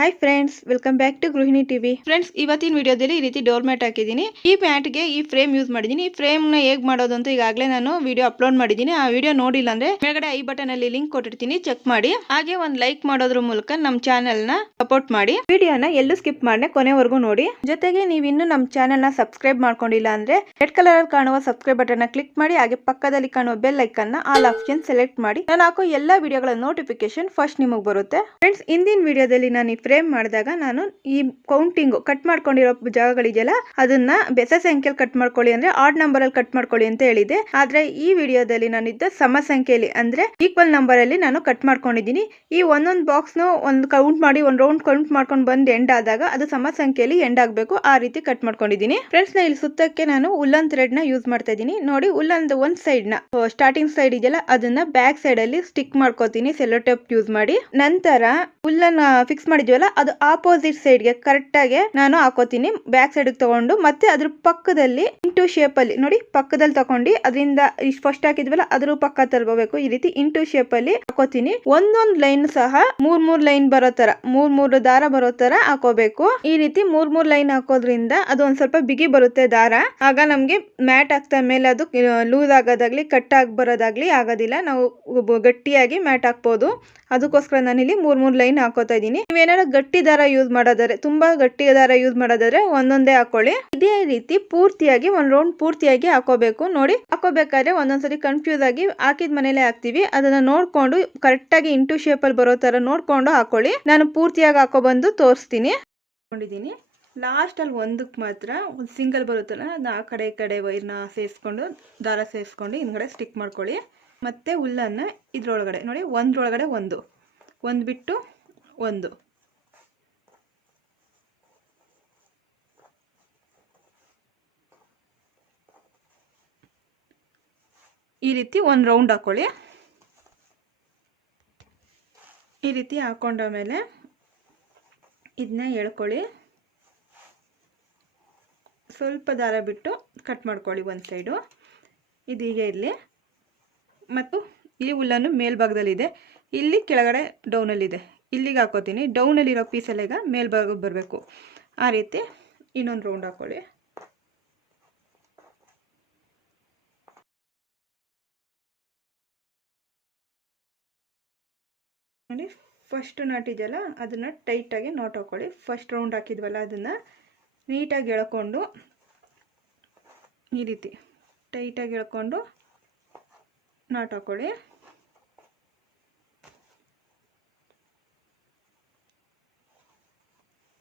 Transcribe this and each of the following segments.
Hi friends, welcome back to Gruhini TV. Friends, ಇವತ್ತಿನ ವಿಡಿಯೋದಲ್ಲಿ ಈ ರೀತಿ ಡೋರ್ ಮ್ಯಾಟ್ ಹಾಕಿದ್ದೀನಿ. ಈ ಮ್ಯಾಟ್ಗೆ ಈ ಫ್ರೇಮ್ ಯೂಸ್ ಮಾಡಿದ್ದೀನಿ. ಈ ಫ್ರೇಮ್ ನ ಹೇಗೆ ಮಾಡೋದು ಅಂತ ಈಗಾಗಲೇ ನಾನು ವಿಡಿಯೋ ಅಪ್ಲೋಡ್ ಮಾಡಿದ್ದೀನಿ. ಆ ವಿಡಿಯೋ ನೋಡಿಲ್ಲ ಅಂದ್ರೆ ಮೇಲ್ಗಡೆ ಐ ಬಟನ್ ಅಲ್ಲಿ ಲಿಂಕ್ ಕೊಟ್ಟಿರ್ತೀನಿ, ಚೆಕ್ ಮಾಡಿ. ಹಾಗೆ ಒಂದು ಲೈಕ್ ಮಾಡೋದ್ರ ಮೂಲಕ ನಮ್ಮ ಚಾನೆಲ್ ನ ಸಪೋರ್ಟ್ ಮಾಡಿ. ವಿಡಿಯೋನ ಎಲ್ಲೂ ಸ್ಕಿಪ್ ಮಾಡದೆ ಕೊನೆವರೆಗೂ ನೋಡಿ. ಜೊತೆಗೆ ನೀವು ಇನ್ನೂ ನಮ್ಮ ಚಾನೆಲ್ ನ ಸಬ್ಸ್ಕ್ರೈಬ್ ಮಾಡ್ಕೊಂಡಿಲ್ಲ ಅಂದ್ರೆ ರೆಡ್ ಕಲರ್ ಅಲ್ಲಿ ಕಾಣುವ ಸಬ್ಸ್ಕ್ರೈಬ್ ಬಟನ್ ನ ಕ್ಲಿಕ್ ಮಾಡಿ. ಹಾಗೆ ಪಕ್ಕದಲ್ಲಿ ಕಾಣುವ ಬೆಲ್ ಐಕಾನ್ ನ ಆಲ್ ಆಪ್ಷನ್ ಸೆಲೆಕ್ಟ್ ಮಾಡಿ. ನಾನು ಹಾಕೋ ಎಲ್ಲಾ ವಿಡಿಯೋಗಳ ನೋಟಿಫಿಕೇಶನ್ ಫಸ್ಟ್ ನಿಮಗೆ ಬರುತ್ತೆ. ಫ್ರೆಂಡ್ಸ್, ಇಂದಿನ ವಿಡಿಯೋದಲ್ಲಿ ನಾನು ಫ್ರೇಮ್ ಮಾಡಿದಾಗ ನಾನು ಈ ಕೌಂಟಿಂಗ್ ಕಟ್ ಮಾಡ್ಕೊಂಡಿರೋ ಜಾಗಗಳಿದೆಯಲ್ಲ ಅದನ್ನ ಬೆಸ ಸಂಖ್ಯೆಯಲ್ಲಿ ಕಟ್ ಮಾಡ್ಕೊಳ್ಳಿ, ಅಂದ್ರೆ ಆಡ್ ನಂಬರ್ ಅಲ್ಲಿ ಕಟ್ ಮಾಡ್ಕೊಳ್ಳಿ ಅಂತ ಹೇಳಿದೆ. ಆದ್ರೆ ಈ ವಿಡಿಯೋದಲ್ಲಿ ನಾನಿದ್ದ ಸಮ ಸಂಖ್ಯೆಯಲ್ಲಿ ಅಂದ್ರೆ ಈಕ್ವಲ್ ನಂಬರ್ ಅಲ್ಲಿ ನಾನು ಕಟ್ ಮಾಡ್ಕೊಂಡಿದ್ದೀನಿ. ಈ ಒಂದೊಂದು ಬಾಕ್ಸ್ ನು ಒಂದು ಕೌಂಟ್ ಮಾಡಿ ಒಂದು ರೌಂಡ್ ಕೌಂಟ್ ಮಾಡ್ಕೊಂಡು ಬಂದು ಎಂಡ್ ಆದಾಗ ಅದು ಸಮ ಸಂಖ್ಯೆಯಲ್ಲಿ ಎಂಡ್ ಆಗಬೇಕು, ಆ ರೀತಿ ಕಟ್ ಮಾಡ್ಕೊಂಡಿದ್ದೀನಿ. ಫ್ರೆಂಡ್ಸ್, ಇಲ್ಲಿ ಸುತ್ತಕ್ಕೆ ನಾನು ಉಲ್ಲನ್ ಥ್ರೆಡ್ ನ ಯೂಸ್ ಮಾಡ್ತಾ ಇದ್ದೀನಿ. ನೋಡಿ, ಉಲ್ಲನ್ ಒಂದ್ ಸೈಡ್ ನ ಸ್ಟಾರ್ಟಿಂಗ್ ಸೈಡ್ ಇದೆಯಲ್ಲ ಅದನ್ನ ಬ್ಯಾಕ್ ಸೈಡ್ ಅಲ್ಲಿ ಸ್ಟಿಕ್ ಮಾಡ್ಕೋತೀನಿ ಸೆಲ್ಲೋ ಟೇಪ್ ಯೂಸ್ ಮಾಡಿ. ನಂತರ ಉಲ್ಲನ್ ಫಿಕ್ಸ್ ಮಾಡಿದ್ವಲ್ಲ ಅದು ಆಪೋಸಿಟ್ ಸೈಡ್ ಗೆ ಕರೆಕ್ಟ್ ಆಗಿ ನಾನು ಹಾಕೋತೀನಿ. ಬ್ಯಾಕ್ ಸೈಡ್ ತಗೊಂಡು ಮತ್ತೆ ಅದ್ರ ಪಕ್ಕದಲ್ಲಿ ಇಂಟು ಶೇಪ್ ಅಲ್ಲಿ ನೋಡಿ, ಪಕ್ಕದಲ್ಲಿ ತಗೊಂಡು ಅದರಿಂದ ಫಸ್ಟ್ ಹಾಕಿದ್ವಲ್ಲ ಅದ್ರ ಪಕ್ಕ ತರಬೇಕು. ಈ ರೀತಿ ಇಂಟು ಶೇಪ್ ಅಲ್ಲಿ ಹಾಕೋತೀನಿ. ಒಂದೊಂದ್ ಲೈನ್ ಸಹ ಮೂರ್ ಲೈನ್ ಬರೋ ತರ, ಮೂರ್ ದಾರ ಬರೋ ತರ ಹಾಕೋಬೇಕು. ಈ ರೀತಿ ಮೂರ್ ಲೈನ್ ಹಾಕೋದ್ರಿಂದ ಅದು ಒಂದ್ ಸ್ವಲ್ಪ ಬಿಗಿ ಬರುತ್ತೆ ದಾರ. ಆಗ ನಮ್ಗೆ ಮ್ಯಾಟ್ ಹಾಕ್ತಾ ಮೇಲೆ ಅದು ಲೂಸ್ ಆಗೋದಾಗ್ಲಿ ಕಟ್ ಆಗಿ ಬರೋದಾಗ್ಲಿ ಆಗೋದಿಲ್ಲ. ನಾವು ಗಟ್ಟಿಯಾಗಿ ಮ್ಯಾಟ್ ಹಾಕ್ಬೋದು. ಅದಕ್ಕೋಸ್ಕರ ನಾನು ಇಲ್ಲಿ ಮೂರ್ ಲೈನ್ ಹಾಕೋತಾ ಇದ್ದೀನಿ. ನೀವೇನಾದ್ರು ಗಟ್ಟಿ ದಾರ ಯೂಸ್ ಮಾಡೋದಾದ್ರೆ, ತುಂಬಾ ಗಟ್ಟಿ ದಾರ ಯೂಸ್ ಮಾಡೋದಾದ್ರೆ ಒಂದೊಂದೇ ಹಾಕೊಳ್ಳಿ. ಇದೇ ರೀತಿ ಪೂರ್ತಿಯಾಗಿ ಒಂದ್ ರೌಂಡ್ ಪೂರ್ತಿಯಾಗಿ ಹಾಕೋಬೇಕು. ನೋಡಿ, ಹಾಕೋಬೇಕಾದ್ರೆ ಒಂದೊಂದ್ಸರಿ ಕನ್ಫ್ಯೂಸ್ ಆಗಿ ಹಾಕಿದ ಮನೇಲೆ ಹಾಕ್ತಿವಿ. ಅದನ್ನ ನೋಡ್ಕೊಂಡು ಕರೆಕ್ಟ್ ಆಗಿ ಇಂಟು ಶೇಪ್ ಅಲ್ಲಿ ಬರೋ ತರ ನೋಡ್ಕೊಂಡು ಹಾಕೊಳ್ಳಿ. ನಾನು ಪೂರ್ತಿಯಾಗಿ ಹಾಕೋ ಬಂದು ತೋರಿಸ್ತೀನಿ. ಲಾಸ್ಟ್ ಅಲ್ಲಿ ಒಂದಕ್ಕೆ ಮಾತ್ರ ಒಂದು ಸಿಂಗಲ್ ಬರುತ್ತಲ್ಲ, ಆ ಕಡೆ ಈ ಕಡೆ ವೈರ್ನ ಸೇರಿಸ್ಕೊಂಡು ದಾರ ಸೇರಿಸ್ಕೊಂಡು ಹಿಂದ್ಗಡೆ ಸ್ಟಿಕ್ ಮಾಡ್ಕೊಳ್ಳಿ. ಮತ್ತೆ ಹುಲ್ಲನ್ನ ಇದ್ರೊಳಗಡೆ ನೋಡಿ, ಒಂದ್ರೊಳಗಡೆ ಒಂದು ಬಿಟ್ಟು ಒಂದು, ಈ ರೀತಿ ಒಂದು ರೌಂಡ್ ಹಾಕೊಳ್ಳಿ. ಈ ರೀತಿ ಹಾಕೊಂಡ ಮೇಲೆ ಇದನ್ನ ಎಳ್ಕೊಳ್ಳಿ. ಸ್ವಲ್ಪ ದಾರ ಬಿಟ್ಟು ಕಟ್ ಮಾಡ್ಕೊಳ್ಳಿ ಒಂದು ಸೈಡು. ಇದೀಗ ಇಲ್ಲಿ ಮತ್ತು ಈ ಹುಲ್ಲನ್ನು ಮೇಲ್ಭಾಗದಲ್ಲಿದೆ, ಇಲ್ಲಿ ಕೆಳಗಡೆ ಡೌನಲ್ಲಿದೆ. ಇಲ್ಲಿಗೆ ಹಾಕೋತೀನಿ. ಡೌನಲ್ಲಿರೋ ಪೀಸಲ್ಲಿ ಈಗ ಮೇಲ್ಭಾಗಕ್ಕೆ ಬರಬೇಕು. ಆ ರೀತಿ ಇನ್ನೊಂದು ರೌಂಡ್ ಹಾಕೊಳ್ಳಿ. ನೋಡಿ, ಫಸ್ಟ್ ನಾಟ್ ಇದೆಯಲ್ಲ ಅದನ್ನ ಟೈಟಾಗಿ ನಾಟ್ ಹಾಕೊಳ್ಳಿ. ಫಸ್ಟ್ ರೌಂಡ್ ಹಾಕಿದ್ವಲ್ಲ ಅದನ್ನ ನೀಟಾಗಿ ಎಳ್ಕೊಂಡು ಈ ರೀತಿ ಟೈಟಾಗಿ ಎಳ್ಕೊಂಡು ನಾಟ್ ಹಾಕೊಳ್ಳಿ.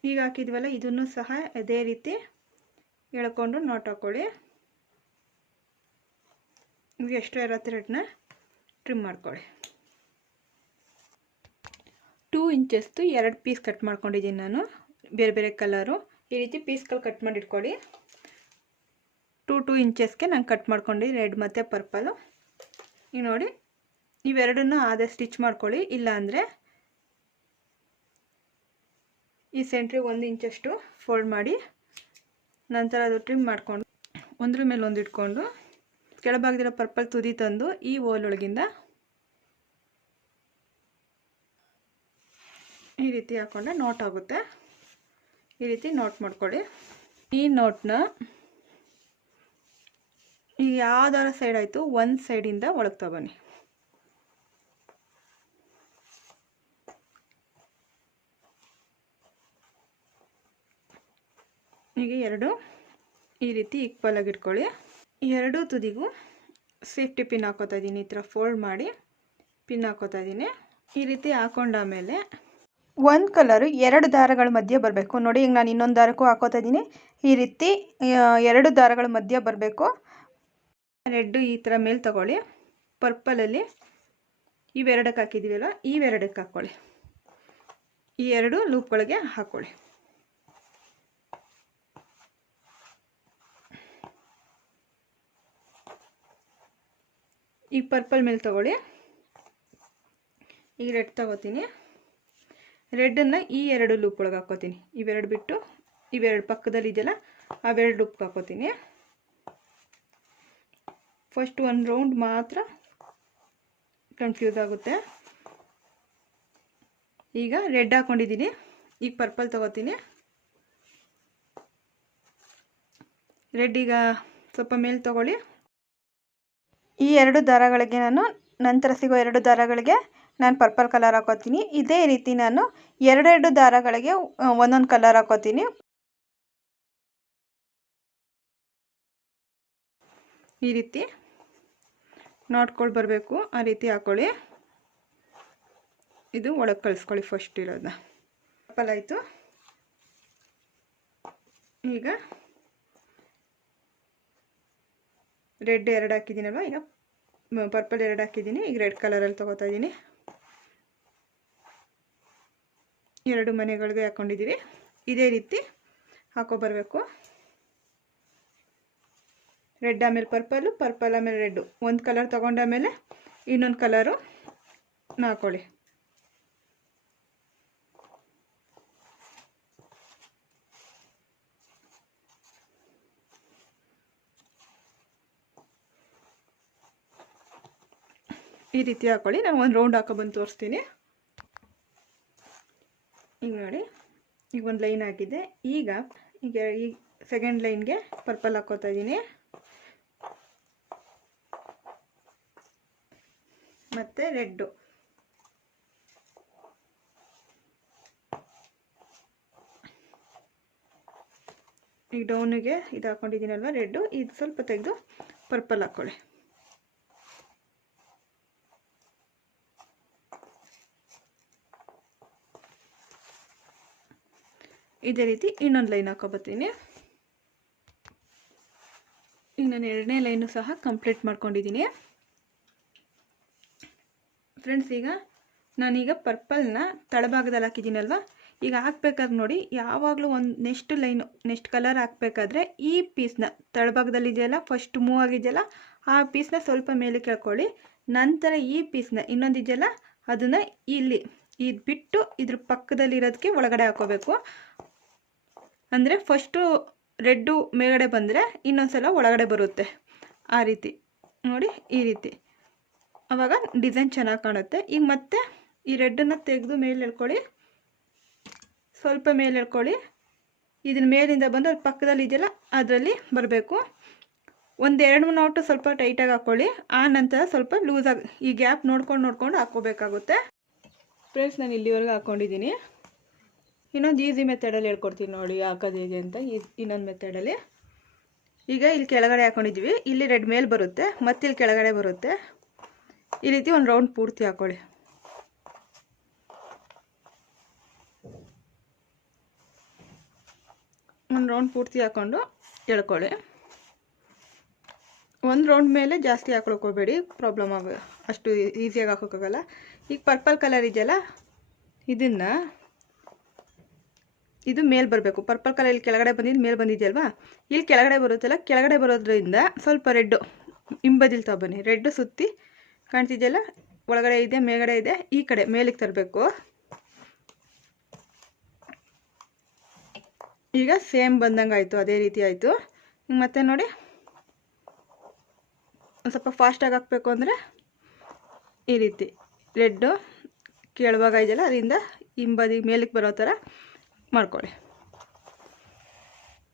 ಈಗ ಹಾಕಿದ್ವಲ್ಲ ಇದನ್ನು ಸಹ ಅದೇ ರೀತಿ ಎಳ್ಕೊಂಡು ನಾಟ್ ಹಾಕೊಳ್ಳಿ. ಈಗ ಎಕ್ಸ್ಟ್ರಾ ಇರೋ ಥ್ರೆಡ್ನ ಟ್ರಿಮ್ ಮಾಡ್ಕೊಳ್ಳಿ. 2 ಇಂಚಸ್ದು 2 ಪೀಸ್ ಕಟ್ ಮಾಡ್ಕೊಂಡಿದ್ದೀನಿ ನಾನು, ಬೇರೆ ಬೇರೆ ಕಲರು. ಈ ರೀತಿ ಪೀಸ್ಗಳು ಕಟ್ ಮಾಡಿ ಇಟ್ಕೊಳ್ಳಿ. 2 ಇಂಚಸ್ಗೆ ನಾನು ಕಟ್ ಮಾಡ್ಕೊಂಡು ರೆಡ್ ಮತ್ತು ಪರ್ಪಲು. ಈಗ ನೋಡಿ, ಇವೆರಡನ್ನು ಆದ ಸ್ಟಿಚ್ ಮಾಡ್ಕೊಳ್ಳಿ. ಇಲ್ಲ ಅಂದರೆ ಈ ಸೆಂಟ್ರಿಗೆ 1 ಇಂಚಷ್ಟು ಫೋಲ್ಡ್ ಮಾಡಿ ನಂತರ ಅದು ಟ್ರಿಮ್ ಮಾಡಿಕೊಂಡು ಒಂದ್ರ ಮೇಲೆ ಒಂದು ಇಟ್ಕೊಂಡು ಕೆಳಭಾಗದಿರೋ ಪರ್ಪಲ್ ತುದಿ ತಂದು ಈ ಹೋಲ್ ಒಳಗಿಂದ ಈ ರೀತಿ ಹಾಕೊಂಡ್ರೆ ನೋಟ್ ಆಗುತ್ತೆ. ಈ ರೀತಿ ನೋಟ್ ಮಾಡ್ಕೊಳ್ಳಿ. ಈ ನೋಟ್ನ ಈಗ ಯಾವ್ದಾರ ಸೈಡ್ ಆಯಿತು ಒಂದು ಸೈಡಿಂದ ಒಳಗೆ ತಗೊಳ್ಳಿ. ಈಗ ಎರಡು ಈ ರೀತಿ ಈಕ್ವಲ್ ಆಗಿ ಇಟ್ಕೊಳ್ಳಿ. ಎರಡೂ ತುದಿಗೂ ಸೇಫ್ಟಿ ಪಿನ್ ಹಾಕೋತಾ ಇದ್ದೀನಿ. ಈ ಥರ ಫೋಲ್ಡ್ ಮಾಡಿ ಪಿನ್ ಹಾಕೋತಾ ಇದ್ದೀನಿ. ಈ ರೀತಿ ಹಾಕೊಂಡಾಮೇಲೆ ಒಂದು ಕಲರು 2 ದಾರಗಳ ಮಧ್ಯೆ ಬರಬೇಕು. ನೋಡಿ, ಈಗ ನಾನು ಇನ್ನೊಂದು ದಾರಕ್ಕೂ ಹಾಕೋತಾ ಇದ್ದೀನಿ. ಈ ರೀತಿ 2 ದಾರಗಳ ಮಧ್ಯೆ ಬರಬೇಕು. ರೆಡ್ಡು ಈ ಥರ ಮೇಲೆ ತಗೊಳ್ಳಿ. ಪರ್ಪಲಲ್ಲಿ ಇವೆರಡಕ್ಕೆ ಹಾಕಿದ್ದೀವಲ್ಲ ಇವೆರಡಕ್ಕೆ ಹಾಕ್ಕೊಳ್ಳಿ. ಈ 2 ಲೂಪ್ಗಳಿಗೆ ಹಾಕ್ಕೊಳ್ಳಿ. ಈ ಪರ್ಪಲ್ ಮೇಲೆ ತಗೊಳ್ಳಿ. ಈಗ ರೆಡ್ ತಗೋತೀನಿ. ರೆಡ್ಡನ್ನು ಈ 2 ಲೂಪ್ ಒಳಗೆ ಹಾಕೋತೀನಿ. ಇವೆರಡು ಬಿಟ್ಟು ಇವೆರಡು ಪಕ್ಕದಲ್ಲಿ ಇದೆಯಲ್ಲ ಅವೆರಡು ಲೂಪ್ಗೆ ಹಾಕೋತೀನಿ. ಫಸ್ಟ್ ಒಂದು ರೌಂಡ್ ಮಾತ್ರ ಕನ್ಫ್ಯೂಸ್ ಆಗುತ್ತೆ. ಈಗ ರೆಡ್ ಹಾಕೊಂಡಿದ್ದೀನಿ. ಈಗ ಪರ್ಪಲ್ ತೊಗೋತೀನಿ. ರೆಡ್ ಈಗ ಸ್ವಲ್ಪ ಮೇಲೆ ತೊಗೊಳ್ಳಿ. ಈ 2 ದಾರಗಳಿಗೆ ನಾನು ನಂತರ ಸಿಗೋ 2 ದಾರಗಳಿಗೆ ನಾನು ಪರ್ಪಲ್ ಕಲರ್ ಹಾಕೋತೀನಿ. ಇದೇ ರೀತಿ ನಾನು 2 ದಾರಗಳಿಗೆ ಒಂದೊಂದು ಕಲರ್ ಹಾಕೋತೀನಿ. ಈ ರೀತಿ ನೋಡ್ಕೊಂಡು ಬರಬೇಕು, ಆ ರೀತಿ ಹಾಕೊಳ್ಳಿ. ಇದು ಒಳಗೆ ಕಳಿಸ್ಕೊಳ್ಳಿ ಫಸ್ಟ್ ಇರೋದನ್ನ. ಪರ್ಪಲ್ ಆಯಿತು. ಈಗ ರೆಡ್ 2 ಹಾಕಿದ್ದೀನಲ್ವ, ಈಗ ಪರ್ಪಲ್ 2 ಹಾಕಿದ್ದೀನಿ. ಈಗ ರೆಡ್ ಕಲರಲ್ಲಿ ತೊಗೋತಾ ಇದ್ದೀನಿ. 2 ಮನೆಗಳಿಗೆ ಹಾಕ್ಕೊಂಡಿದ್ದೀವಿ. ಇದೇ ರೀತಿ ಹಾಕೊಬರಬೇಕು. ರೆಡ್ ಆಮೇಲೆ ಪರ್ಪಲ್ಲು, ಪರ್ಪಲ್ ಆಮೇಲೆ ರೆಡ್ಡು, ಒಂದು ಕಲರ್ ತೊಗೊಂಡಾಮೇಲೆ ಇನ್ನೊಂದು ಕಲರು ಹಾಕೊಳ್ಳಿ. ಈ ರೀತಿ ಹಾಕೊಳ್ಳಿ. ನಾನು ಒಂದು ರೌಂಡ್ ಹಾಕೊಬಂದು ತೋರಿಸ್ತೀನಿ. ಈಗ ನೋಡಿ, ಈಗ ಒಂದು ಲೈನ್ ಹಾಕಿದ್ದೆ. ಈಗ ಈ ಸೆಕೆಂಡ್ ಲೈನ್ಗೆ ಪರ್ಪಲ್ ಹಾಕೋತಾ ಇದ್ದೀನಿ. ಮತ್ತು ರೆಡ್ಡು, ಈಗ ಡೌನಿಗೆ ಇದು ಹಾಕ್ಕೊಂಡಿದ್ದೀನಲ್ವ ರೆಡ್ಡು, ಇದು ಸ್ವಲ್ಪ ತೆಗೆದು ಪರ್ಪಲ್ ಹಾಕ್ಕೊಳ್ಳಿ. ಇದೇ ರೀತಿ ಇನ್ನೊಂದು ಲೈನ್ ಹಾಕೊಬತ್ತೀನಿ. ಈಗ ನಾನು 2ನೇ ಲೈನು ಸಹ ಕಂಪ್ಲೀಟ್ ಮಾಡ್ಕೊಂಡಿದ್ದೀನಿ. ಫ್ರೆಂಡ್ಸ್, ಈಗ ನಾನೀಗ ಪರ್ಪಲ್ನ ತಳಭಾಗದಲ್ಲಿ ಹಾಕಿದ್ದೀನಲ್ವ, ಈಗ ಹಾಕ್ಬೇಕಾದ್ರೆ ನೋಡಿ, ಯಾವಾಗಲೂ ಒಂದು ನೆಕ್ಸ್ಟ್ ಕಲರ್ ಹಾಕಬೇಕಾದ್ರೆ ಈ ಪೀಸ್ನ ತಳಭಾಗದಲ್ಲಿ ಇದೆಯಲ್ಲ, ಫಸ್ಟ್ ಮೂವ್ ಆಗಿದೆಯಲ್ಲ, ಆ ಪೀಸ್ನ ಸ್ವಲ್ಪ ಮೇಲೆ ಕೇಳ್ಕೊಳ್ಳಿ. ನಂತರ ಈ ಪೀಸ್ನ ಇನ್ನೊಂದು ಇದೆಯಲ್ಲ, ಅದನ್ನು ಇಲ್ಲಿ ಇದು ಬಿಟ್ಟು ಇದ್ರ ಪಕ್ಕದಲ್ಲಿರೋದಕ್ಕೆ ಒಳಗಡೆ ಹಾಕೋಬೇಕು. ಅಂದರೆ ಫಸ್ಟು ರೆಡ್ಡು ಮೇಲ್ಗಡೆ ಬಂದರೆ ಇನ್ನೊಂದು ಸಲ ಒಳಗಡೆ ಬರುತ್ತೆ. ಆ ರೀತಿ ನೋಡಿ, ಈ ರೀತಿ ಆವಾಗ ಡಿಸೈನ್ ಚೆನ್ನಾಗಿ ಕಾಣುತ್ತೆ. ಈಗ ಮತ್ತೆ ಈ ರೆಡ್ಡನ್ನು ತೆಗೆದು ಮೇಲೆ ಎಳ್ಕೊಳ್ಳಿ, ಸ್ವಲ್ಪ ಮೇಲೆ ಎಳ್ಕೊಳ್ಳಿ. ಇದನ್ನ ಮೇಲಿಂದ ಬಂದು ಅಲ್ಲಿ ಪಕ್ಕದಲ್ಲಿ ಇದೆಯಲ್ಲ ಅದರಲ್ಲಿ ಬರಬೇಕು. ಒಂದು 2-3 ನೋಟು ಸ್ವಲ್ಪ ಟೈಟಾಗಿ ಹಾಕ್ಕೊಳ್ಳಿ. ಆ ನಂತರ ಸ್ವಲ್ಪ ಲೂಸಾಗಿ ಈ ಗ್ಯಾಪ್ ನೋಡ್ಕೊಂಡು ಹಾಕ್ಕೋಬೇಕಾಗುತ್ತೆ. ಫ್ರೆಂಡ್ಸ್, ನಾನು ಇಲ್ಲಿವರೆಗೂ ಹಾಕ್ಕೊಂಡಿದ್ದೀನಿ. ಇನ್ನೊಂದು ಈಸಿ ಮೆಥಡಲ್ಲಿ ಹೇಳ್ಕೊಡ್ತೀನಿ ನೋಡಿ ಹಾಕೋದು ಹೇಗೆ ಅಂತ. ಇನ್ನೊಂದು ಮೆಥಡಲ್ಲಿ ಈಗ ಇಲ್ಲಿ ಕೆಳಗಡೆ ಹಾಕ್ಕೊಂಡಿದ್ದೀವಿ, ಇಲ್ಲಿ ರೆಡ್ ಮೇಲೆ ಬರುತ್ತೆ, ಮತ್ತೆ ಇಲ್ಲಿ ಕೆಳಗಡೆ ಬರುತ್ತೆ. ಈ ರೀತಿ ಒಂದು ರೌಂಡ್ ಪೂರ್ತಿ ಹಾಕ್ಕೊಳ್ಳಿ. ಒಂದು ರೌಂಡ್ ಪೂರ್ತಿ ಹಾಕ್ಕೊಂಡು ಎಳ್ಕೊಳ್ಳಿ. ಒಂದು ರೌಂಡ್ ಮೇಲೆ ಜಾಸ್ತಿ ಹಾಕೊಳಕ್ಕೆ ಹೋಗಬೇಡಿ, ಪ್ರಾಬ್ಲಮ್ ಅಷ್ಟು ಈಸಿಯಾಗಿ ಹಾಕೋಕ್ಕಾಗಲ್ಲ. ಈಗ ಪರ್ಪಲ್ ಕಲರ್ ಇದೆಯಲ್ಲ, ಇದು ಮೇಲೆ ಬರಬೇಕು. ಪರ್ಪಲ್ ಕಲರ್ ಇಲ್ಲಿ ಕೆಳಗಡೆ ಬಂದಿದ್ದು ಮೇಲೆ ಬಂದಿದೆಯಲ್ವಾ, ಇಲ್ಲಿ ಕೆಳಗಡೆ ಬರುತ್ತಲ್ಲ, ಕೆಳಗಡೆ ಬರೋದ್ರಿಂದ ಸ್ವಲ್ಪ ರೆಡ್ಡು ಹಿಂಬದಿಲ್ ತಗೊಬನ್ನಿ. ರೆಡ್ಡು ಸುತ್ತಿ ಕಾಣ್ತಿದೆಯಲ್ಲ, ಒಳಗಡೆ ಇದೆ ಮೇಲ್ಗಡೆ ಇದೆ, ಈ ಕಡೆ ಮೇಲಿಗೆ ತರಬೇಕು. ಈಗ ಸೇಮ್ ಬಂದಂಗೆ ಆಯಿತು, ಅದೇ ರೀತಿ ಆಯಿತು. ಮತ್ತೆ ನೋಡಿ, ಒಂದು ಸ್ವಲ್ಪ ಫಾಸ್ಟಾಗಿ ಹಾಕಬೇಕು ಅಂದರೆ ಈ ರೀತಿ ರೆಡ್ಡು ಕೆಳಭಾಗ ಇದೆಯಲ್ಲ ಅದರಿಂದ ಹಿಂಬದಿ ಮೇಲಕ್ಕೆ ಬರೋ ಥರ ಮಾಡ್ಕೊಳ್ಳಿ,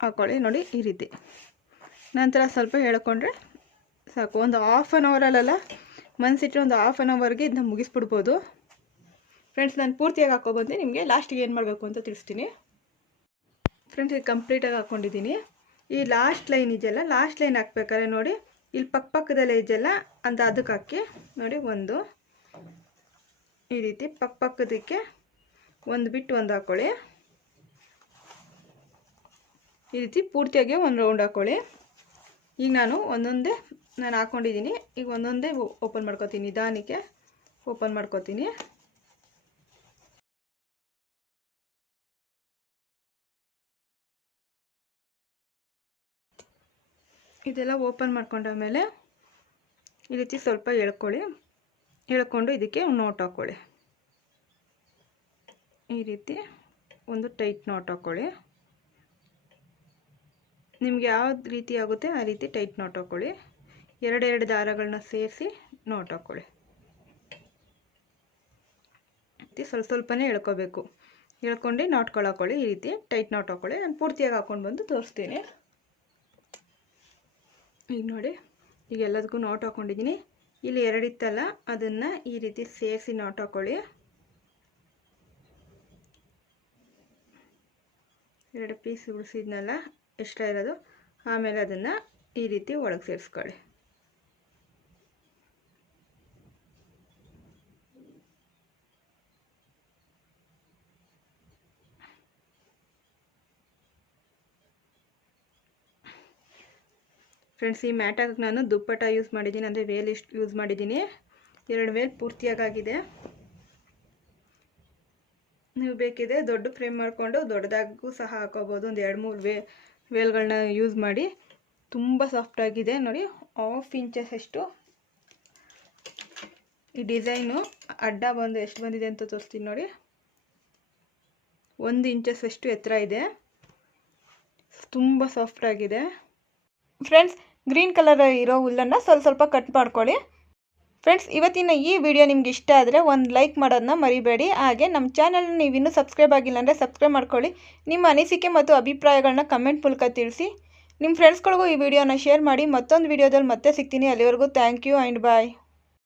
ಹಾಕ್ಕೊಳ್ಳಿ. ನೋಡಿ ಈ ರೀತಿ. ನಂತರ ಸ್ವಲ್ಪ ಹೇಳ್ಕೊಂಡ್ರೆ ಸಾಕು. ಒಂದು ಹಾಫ್ ಆನ್ ಅವರಲ್ಲ, ಮನಸ್ಸಿಟ್ಟು ಒಂದು ಹಾಫ್ ಆನ್ ಅವರ್ಗೆ ಇದನ್ನ ಮುಗಿಸ್ಬಿಡ್ಬೋದು. ಫ್ರೆಂಡ್ಸ್, ನಾನು ಪೂರ್ತಿಯಾಗಿ ಹಾಕ್ಕೊಬಂದು ನಿಮಗೆ ಲಾಸ್ಟಿಗೆ ಏನು ಮಾಡಬೇಕು ಅಂತ ತಿಳಿಸ್ತೀನಿ. ಫ್ರೆಂಡ್ಸ್, ಇದು ಕಂಪ್ಲೀಟಾಗಿ ಹಾಕ್ಕೊಂಡಿದ್ದೀನಿ. ಈ ಲಾಸ್ಟ್ ಲೈನ್ ಇದೆಯಲ್ಲ, ಲಾಸ್ಟ್ ಲೈನ್ ಹಾಕ್ಬೇಕಾದ್ರೆ ನೋಡಿ, ಇಲ್ಲಿ ಪಕ್ಕದಲ್ಲೇ ಇದೆಯಲ್ಲ ಅಂತ ಅದಕ್ಕೆ ಹಾಕಿ ನೋಡಿ. ಒಂದು ಈ ರೀತಿ ಪಕ್ಕದಕ್ಕೆ ಒಂದು ಬಿಟ್ಟು ಒಂದು ಹಾಕ್ಕೊಳ್ಳಿ. ಈ ರೀತಿ ಪೂರ್ತಿಯಾಗಿ ಒಂದು ರೌಂಡ್ ಹಾಕ್ಕೊಳ್ಳಿ. ಈಗ ನಾನು ಹಾಕ್ಕೊಂಡಿದ್ದೀನಿ. ಈಗ ಒಂದೊಂದೇ ಓಪನ್ ಮಾಡ್ಕೊತೀನಿ, ನಿಧಾನಕ್ಕೆ ಓಪನ್ ಮಾಡ್ಕೊತೀನಿ. ಇದೆಲ್ಲ ಓಪನ್ ಮಾಡ್ಕೊಂಡಾದ್ಮೇಲೆ ಈ ರೀತಿ ಸ್ವಲ್ಪ ಎಳ್ಕೊಂಡು ಇದಕ್ಕೆ ಒಂದು ನೋಟ್ ಹಾಕ್ಕೊಳ್ಳಿ. ಈ ರೀತಿ ಒಂದು ಟೈಟ್ ನೋಟ್ ಹಾಕ್ಕೊಳ್ಳಿ. ನಿಮ್ಗೆ ಯಾವ ರೀತಿ ಆಗುತ್ತೆ ಆ ರೀತಿ ಟೈಟ್ ನೋಟ್ ಹಾಕ್ಕೊಳ್ಳಿ. 2 ದಾರಗಳನ್ನ ಸೇರಿಸಿ ನೋಟ್ ಹಾಕ್ಕೊಳ್ಳಿ. ಸ್ವಲ್ಪನೇ ಎಳ್ಕೋಬೇಕು. ಹೇಳ್ಕೊಂಡು ನಾಟ್ಗಳು ಹಾಕೊಳ್ಳಿ. ಈ ರೀತಿ ಟೈಟ್ ನಾಟ್ ಹಾಕೊಳ್ಳಿ. ನಾನು ಪೂರ್ತಿಯಾಗಿ ಹಾಕ್ಕೊಂಡು ಬಂದು ತೋರಿಸ್ತೀನಿ. ಈಗ ನೋಡಿ, ಈಗ ಎಲ್ಲದಕ್ಕೂ ನಾಟ್ ಹಾಕ್ಕೊಂಡಿದ್ದೀನಿ. ಇಲ್ಲಿ 2 ಇತ್ತಲ್ಲ, ಅದನ್ನು ಈ ರೀತಿ ಸೇರಿಸಿ ನಾಟ್ ಹಾಕ್ಕೊಳ್ಳಿ. 2 ಪೀಸ್ ಉಳಿಸಿದ್ನಲ್ಲ ಎಕ್ಸ್ಟ್ರಾ ಇರೋದು, ಆಮೇಲೆ ಅದನ್ನು ಈ ರೀತಿ ಒಳಗೆ ಸೇರಿಸ್ಕೊಳ್ಳಿ. ಫ್ರೆಂಡ್ಸ್, ಈ ಮ್ಯಾಟ್ ಹಾಕಕ್ಕೆ ನಾನು ದುಪ್ಪಟ್ಟ ಯೂಸ್ ಮಾಡಿದ್ದೀನಿ, ಅಂದರೆ ವೇಲ್ ಇಷ್ಟು ಯೂಸ್ ಮಾಡಿದ್ದೀನಿ. 2 ವೇಲ್ ಪೂರ್ತಿಯಾಗಿದೆ. ನೀವು ಬೇಕಿದೆ ದೊಡ್ಡ ಫ್ರೇಮ್ ಮಾಡಿಕೊಂಡು ದೊಡ್ಡದಾಗೂ ಸಹ ಹಾಕೋಬೋದು. ಒಂದು 2-3 ವೇಲ್ಗಳನ್ನ ಯೂಸ್ ಮಾಡಿ. ತುಂಬ ಸಾಫ್ಟಾಗಿದೆ ನೋಡಿ. 1/2 ಇಂಚಸ್ ಅಷ್ಟು ಈ ಡಿಸೈನು ಅಡ್ಡ ಬಂದು ಎಷ್ಟು ಬಂದಿದೆ ಅಂತ ತೋರಿಸ್ತೀನಿ ನೋಡಿ. 1 ಇಂಚಸ್ ಅಷ್ಟು ಎತ್ತರ ಇದೆ. ತುಂಬ ಸಾಫ್ಟಾಗಿದೆ. ಫ್ರೆಂಡ್ಸ್, ಗ್ರೀನ್ ಕಲರ್ ಇರೋ ಹುಲ್ಲನ್ನು ಸ್ವಲ್ಪ ಕಟ್ ಮಾಡ್ಕೊಳ್ಳಿ. ಫ್ರೆಂಡ್ಸ್, ಇವತ್ತಿನ ಈ ವಿಡಿಯೋ ನಿಮ್ಗೆ ಇಷ್ಟ ಆದರೆ ಒಂದು ಲೈಕ್ ಮಾಡೋದನ್ನ ಮರಿಬೇಡಿ. ಹಾಗೆ ನಮ್ಮ ಚಾನಲ್ನ ನೀವು ಇನ್ನೂ ಸಬ್ಸ್ಕ್ರೈಬ್ ಆಗಿಲ್ಲ ಅಂದರೆ ಸಬ್ಸ್ಕ್ರೈಬ್ ಮಾಡ್ಕೊಳ್ಳಿ. ನಿಮ್ಮ ಅನಿಸಿಕೆ ಮತ್ತು ಅಭಿಪ್ರಾಯಗಳನ್ನ ಕಮೆಂಟ್ ಮೂಲಕ ತಿಳಿಸಿ. ನಿಮ್ಮ ಫ್ರೆಂಡ್ಸ್ಗಳಿಗೂ ಈ ವಿಡಿಯೋನ ಶೇರ್ ಮಾಡಿ. ಮತ್ತೊಂದು ವಿಡಿಯೋದಲ್ಲಿ ಮತ್ತೆ ಸಿಗ್ತೀನಿ. ಅಲ್ಲಿವರೆಗೂ ಥ್ಯಾಂಕ್ ಯು ಆ್ಯಂಡ್ ಬಾಯ್.